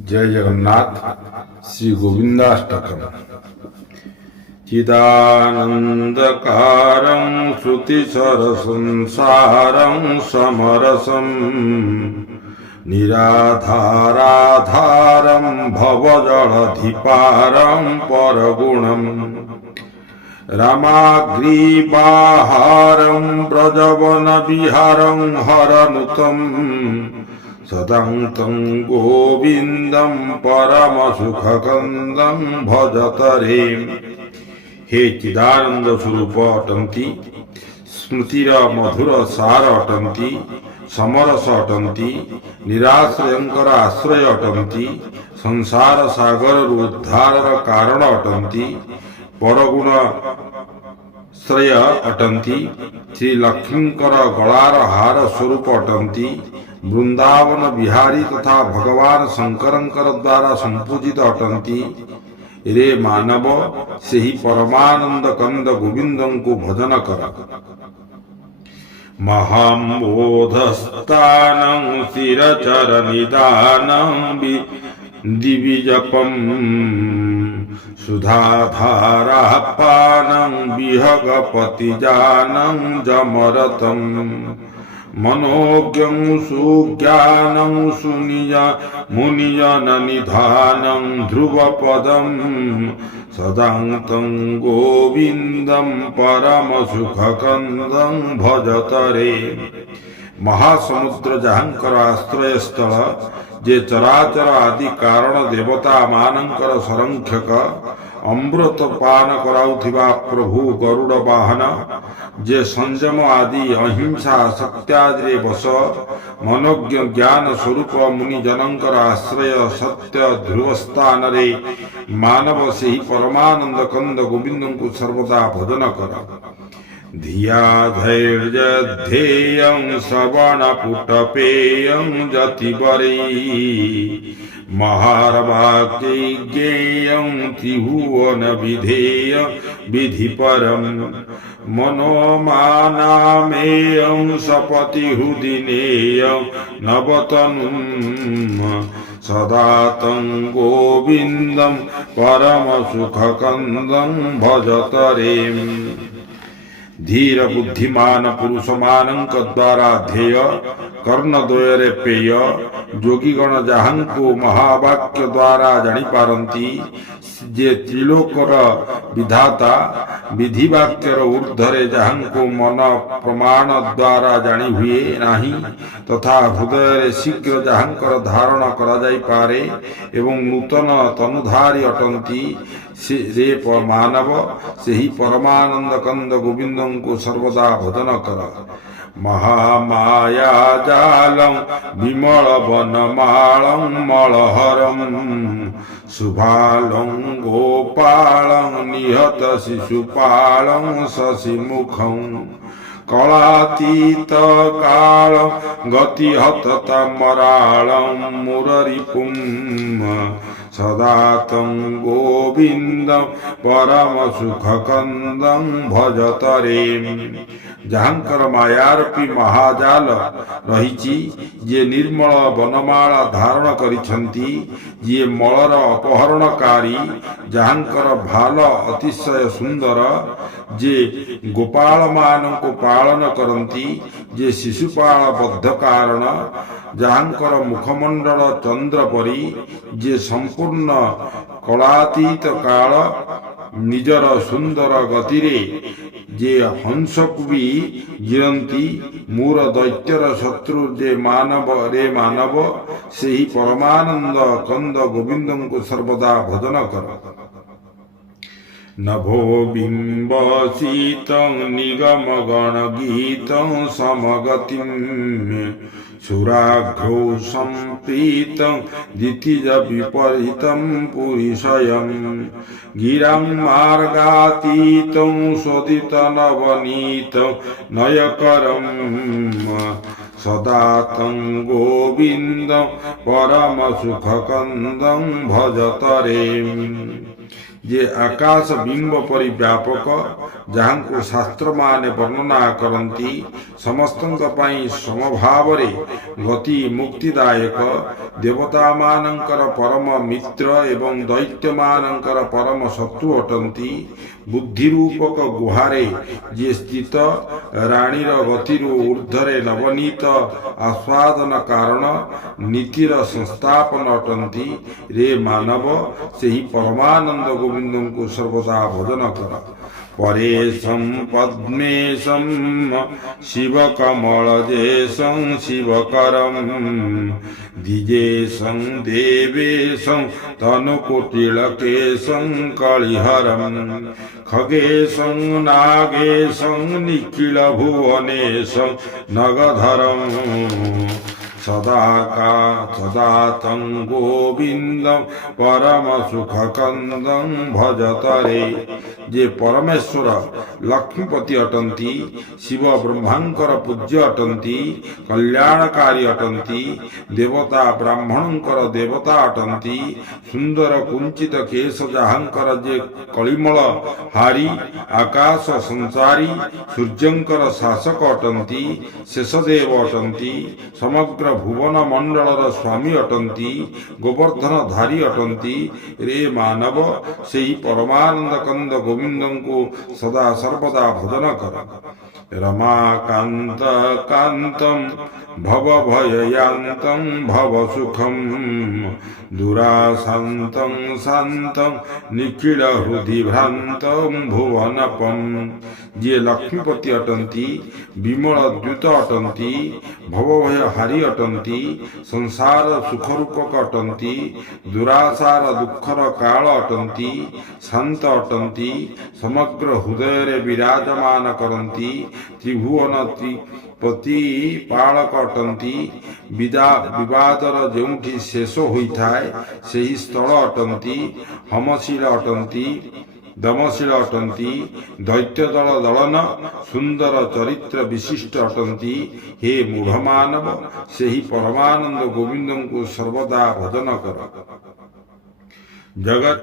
जय जगन्नाथ। श्री गोविंदाष्टकम्। चिदानंदकारं श्रुतिसरसंसारं समरसं निराधाराधारं भवजलधिपारं परगुणं रामाग्रीवाहारं व्रजवनविहारं हरनुतम् सदान्तं गोविंदं परमसुखकंदं भजतरे। हे चिदानंद स्वरूप अटंती, स्मृतिर मधुर सार अटंती, समरस अटंती, निराश्रयंकर आश्रय अटंती, संसार सागर उद्धार कारण अटंती, परगुण श्रेय अटंती, श्री लक्ष्मींकर गलार हार स्वरूप अटंती, वृंदावन बिहारी तथा भगवान शंकरंकर द्वारा संपूजित अटंती। रे मानव, से ही परमानंद कंद गोविंदं को भजन कर। महाम्बोधस्तानं शिरचर निदानं दिविजपं सुधाधारापानं विहगपतिजानं जमरतं मनोज्ञं सुज्ञानं सुनिजा मुनिजन निधानं ध्रुवपदं सदान्तं गोविंदं परमसुखकंदं भजतरे। महासमुद्र जहांकर आश्रय स्थल, जे चराचर आदि कारण देवता मानंकर संरक्षक, अमृत पान कराउथिबा प्रभु गरुड़ वाहन, जे संयम आदि अहिंसा सत्यादि बस, मनोज्ञ ज्ञान स्वरूप मुनि जनंकर आश्रय सत्य ध्रुवस्थान रे मानव से ही परमानंद कंद गोविंद को सर्वदा भजन कर। धिया धैर्य ध्येयं श्रवणपुटपेयं जतिवरै महार्वाक्यज्ञेयं त्रिभुवन विधेय विधिपरं मनोमानामेयं सपतिहृदिनेयं नवतनुं सदातं गोविंदं परमसुखकंदं भजतरे। धीर बुद्धिमान पुरुष मानक द्वारा ध्येय, कर्णद्वୟରେ पेय, जोगीगण जहांको महावाक्य द्वारा जानी पारंती, जे त्रिलोकर विधाता, विधिवाक्यर ऊर्ध्वरे जहांको मन प्रमाण द्वारा जानी हुए नाही, तथा हृदय शीघ्र जहांकर धारण करा जाई पारे एवं नूतन तनुधारी अटंती। रे मानव, से ही परमानंद कंद गोविंदं को सर्वदा भजन कर। महामाया जालं विमल वनमालं मलहरं शुभालं गोपालं निहत शिशुपालं शशिमुखं कलातीत काल गतिहत तमरालं मुररिपुं सदातं गोविंदं परमसुखकंदं भजतरे। जहांकर मायारूपी महाजाल रहिछि, जे निर्मल वनमाला धारण करिछंती, जे मलर अपहरणकारी, जहांकर भाल अतिशय सुंदर, जे गोपाल मानक पालन करंती, जे शिशुपाल बद्ध कारण, जहांकर मुखमंडल चंद्र परी, जे संपूर्ण कलातीत काल निजर सुंदर गतिरे जे हंस को भी गिरंती, मूर दैत्यर शत्रु जे मानव रे मानव, से ही परमानंद कंद गोविंदं को सर्वदा भजन कर। नभो बिंबसितं निगम गण गीतं समगतिं सुराघ्रौ संप्रीतं दितिज विपरीतं पुरीशयं गिरां मार्गातीतं स्वदित नवनीतं नयकरं सदातं गोविंदं परमसुखकंदं भजतरे। जे आकाश बिंब परि व्यापक जहांकु शास्त्र माने वर्णना करंती समस्तंक पई समभावरे गति मुक्तिदायक देवता मानंकर परम मित्र एवं दैत्य मानंकर परम शत्रु अटंती बुद्धि रूपक गुहारे जे स्थित राणीर गतिरु ऊर्ध्वरे नवनीत आस्वादन कारण नीतिर संस्थापन अटंती रे मानव सेही परमानंद गोविंद को सर्वदा भजन कर परेशं पद्मेशं शिवकमलजेशं शिवकरं द्विजेशं देवेशं तनुकुटिलकेशं कलिहरं खगेशं नागेशं निखिलभुवनेशं नगधरं सदा तं गोविंदं परम सुखकंदं भजतरे जे परमेश्वर लक्ष्मीपति अटंती शिव ब्रह्मांकर पूज्य अटंती कल्याणकारी अटंती देवता ब्राह्मणंकर देवता अटंती सुंदर कुंचित केश जहांकर जे कलिमल हारी आकाश संसारी सूर्यंकर शासक अटंती शेषदेव अटंती समग्र भुवन मंडलर स्वामी अटंती गोवर्धन धारी अटंती रे मानव सेही परमानंद कंद गोविंद को सदा सर्वदा भजन कर रमाकांत कांतं भव भययांतं भव सुखं दुराशान्तं शान्तं निखिल हृदि भ्रांतं भुवनपं जे लक्ष्मीपति अटंती विमल द्युत अटंती भवभय हारी अटंती संसार सुखरूपक अटंती दुराशार दुखर काल अटंती शांत अटंती समग्र हृदय विराजमान करंती त्रिभुवन पति पालक अटंती विवादर जोठी शेष होइथाय सेही स्थल अटंती हमशील अटंती दमशील अटंती दैत्य दल दलन सुंदर चरित्र विशिष्ट अटंती हे मूढ़ मानव सेही परमानंद गोविंद को सर्वदा भजन कर जगत